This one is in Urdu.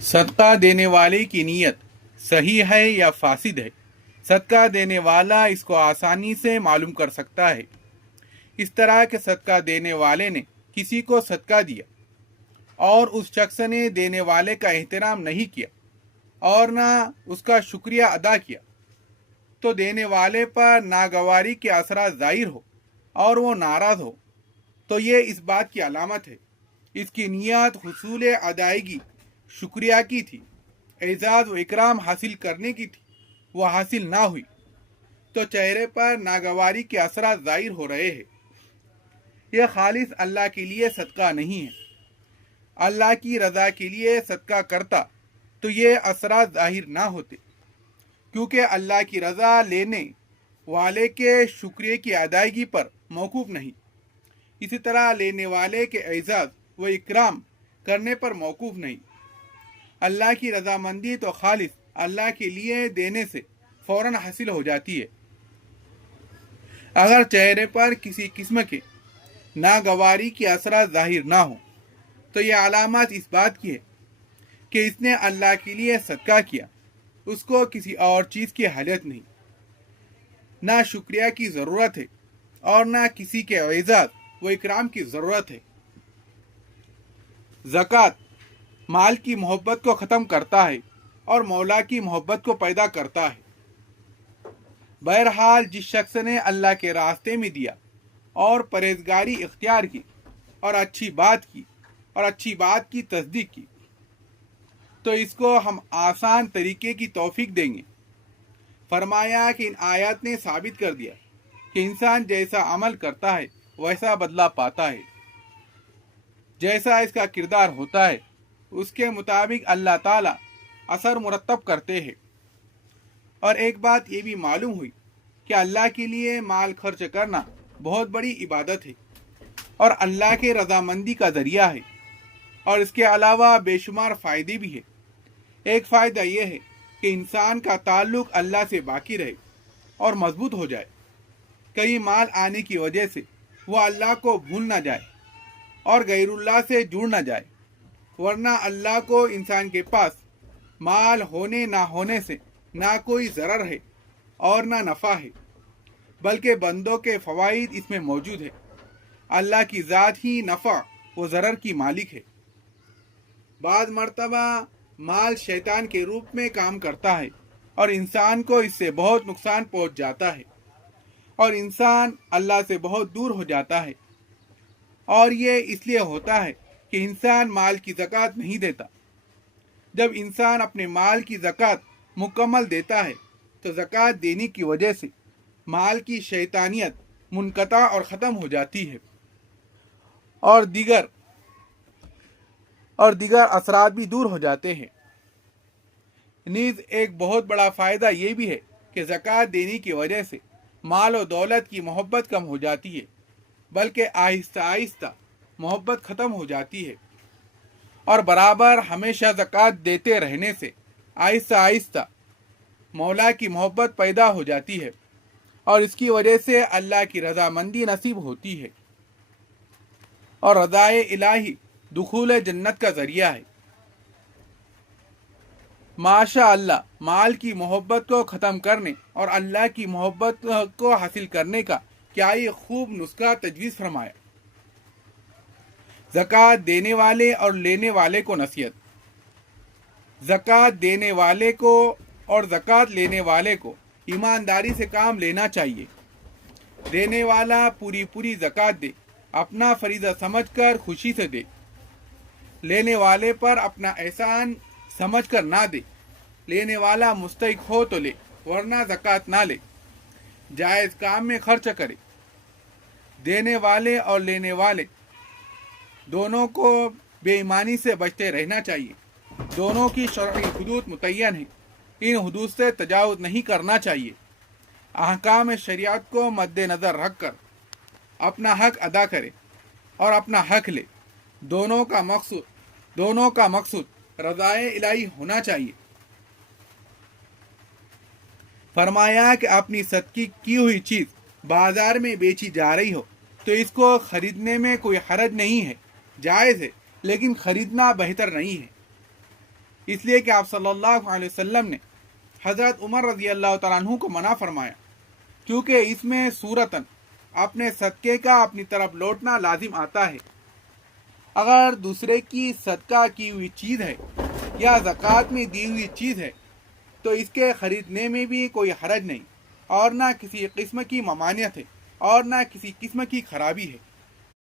صدقہ دینے والے کی نیت صحیح ہے یا فاسد ہے، صدقہ دینے والا اس کو آسانی سے معلوم کر سکتا ہے۔ اس طرح کہ صدقہ دینے والے نے کسی کو صدقہ دیا اور اس شخص نے دینے والے کا احترام نہیں کیا اور نہ اس کا شکریہ ادا کیا، تو دینے والے پر ناگواری کے اثرات ظاہر ہو اور وہ ناراض ہو، تو یہ اس بات کی علامت ہے اس کی نیت حصول ادائیگی شکریہ کی تھی، اعزاز و اکرام حاصل کرنے کی تھی، وہ حاصل نہ ہوئی، تو چہرے پر ناگواری کے اثرات ظاہر ہو رہے ہیں۔ یہ خالص اللہ کے لیے صدقہ نہیں ہے۔ اللہ کی رضا کے لیے صدقہ کرتا تو یہ اثرات ظاہر نہ ہوتے، کیونکہ اللہ کی رضا لینے والے کے شکریہ کی ادائیگی پر موقوف نہیں، اسی طرح لینے والے کے اعزاز و اکرام کرنے پر موقوف نہیں۔ اللہ کی رضامندی تو خالص اللہ کے لیے دینے سے فوراً حاصل ہو جاتی ہے۔ اگر چہرے پر کسی قسم کے ناگواری کے اثرات ظاہر نہ ہوں تو یہ علامت اس بات کی ہے کہ اس نے اللہ کے لیے صدقہ کیا، اس کو کسی اور چیز کی حاجت نہیں، نہ شکریہ کی ضرورت ہے اور نہ کسی کے اعزاز و اکرام کی ضرورت ہے۔ زکوٰۃ مال کی محبت کو ختم کرتا ہے اور مولا کی محبت کو پیدا کرتا ہے۔ بہرحال جس شخص نے اللہ کے راستے میں دیا اور پرہیزگاری اختیار کی اور اچھی بات کی تصدیق کی، تو اس کو ہم آسان طریقے کی توفیق دیں گے۔ فرمایا کہ ان آیات نے ثابت کر دیا کہ انسان جیسا عمل کرتا ہے ویسا بدلہ پاتا ہے، جیسا اس کا کردار ہوتا ہے اس کے مطابق اللہ تعالی اثر مرتب کرتے ہیں۔ اور ایک بات یہ بھی معلوم ہوئی کہ اللہ کے لیے مال خرچ کرنا بہت بڑی عبادت ہے اور اللہ کے رضامندی کا ذریعہ ہے، اور اس کے علاوہ بے شمار فائدے بھی ہیں۔ ایک فائدہ یہ ہے کہ انسان کا تعلق اللہ سے باقی رہے اور مضبوط ہو جائے، کہیں مال آنے کی وجہ سے وہ اللہ کو بھول نہ جائے اور غیر اللہ سے جڑ نہ جائے، ورنہ اللہ کو انسان کے پاس مال ہونے نہ ہونے سے نہ کوئی ضرر ہے اور نہ نفع ہے، بلکہ بندوں کے فوائد اس میں موجود ہے۔ اللہ کی ذات ہی نفع و ضرر کی مالک ہے۔ بعض مرتبہ مال شیطان کے روپ میں کام کرتا ہے اور انسان کو اس سے بہت نقصان پہنچ جاتا ہے اور انسان اللہ سے بہت دور ہو جاتا ہے، اور یہ اس لیے ہوتا ہے کہ انسان مال کی زکوٰۃ نہیں دیتا۔ جب انسان اپنے مال کی زکوٰۃ مکمل دیتا ہے تو زکوٰۃ دینے کی وجہ سے مال کی شیطانیت منقطع اور ختم ہو جاتی ہے، اور دیگر اثرات بھی دور ہو جاتے ہیں۔ نیز ایک بہت بڑا فائدہ یہ بھی ہے کہ زکوٰۃ دینے کی وجہ سے مال و دولت کی محبت کم ہو جاتی ہے، بلکہ آہستہ آہستہ محبت ختم ہو جاتی ہے، اور برابر ہمیشہ زکوٰۃ دیتے رہنے سے آہستہ آہستہ مولا کی محبت پیدا ہو جاتی ہے، اور اس کی وجہ سے اللہ کی رضامندی نصیب ہوتی ہے، اور رضائے الہی دخول جنت کا ذریعہ ہے۔ ماشاء اللہ، مال کی محبت کو ختم کرنے اور اللہ کی محبت کو حاصل کرنے کا کیا یہ خوب نسخہ تجویز فرمایا۔ زکوٰۃ دینے والے اور لینے والے کو نصیحت۔ زکوٰۃ دینے والے کو اور زکوٰۃ لینے والے کو ایمانداری سے کام لینا چاہیے۔ دینے والا پوری زکوٰۃ دے، اپنا فریضہ سمجھ کر خوشی سے دے۔ لینے والے پر اپنا احسان سمجھ کر نہ دے۔ لینے والا مستحق ہو تو لے، ورنہ زکوٰۃ نہ لے۔ جائز کام میں خرچ کرے۔ دینے والے اور لینے والے دونوں کو بے ایمانی سے بچتے رہنا چاہیے۔ دونوں کی شرعی حدود متعین ہیں، ان حدود سے تجاوز نہیں کرنا چاہیے۔ احکام شریعت کو مد نظر رکھ کر اپنا حق ادا کرے اور اپنا حق لے۔ دونوں کا مقصود رضائے الہی ہونا چاہیے۔ فرمایا کہ اپنی صدقے کی ہوئی چیز بازار میں بیچی جا رہی ہو تو اس کو خریدنے میں کوئی حرج نہیں ہے، جائز ہے، لیکن خریدنا بہتر نہیں ہے۔ اس لیے کہ آپ صلی اللہ علیہ وسلم نے حضرت عمر رضی اللہ تعالیٰ عنہ کو منع فرمایا، کیونکہ اس میں صورتاً اپنے صدقے کا اپنی طرف لوٹنا لازم آتا ہے۔ اگر دوسرے کی صدقہ کی ہوئی چیز ہے یا زکوٰۃ میں دی ہوئی چیز ہے تو اس کے خریدنے میں بھی کوئی حرج نہیں، اور نہ کسی قسم کی ممانعت ہے اور نہ کسی قسم کی خرابی ہے۔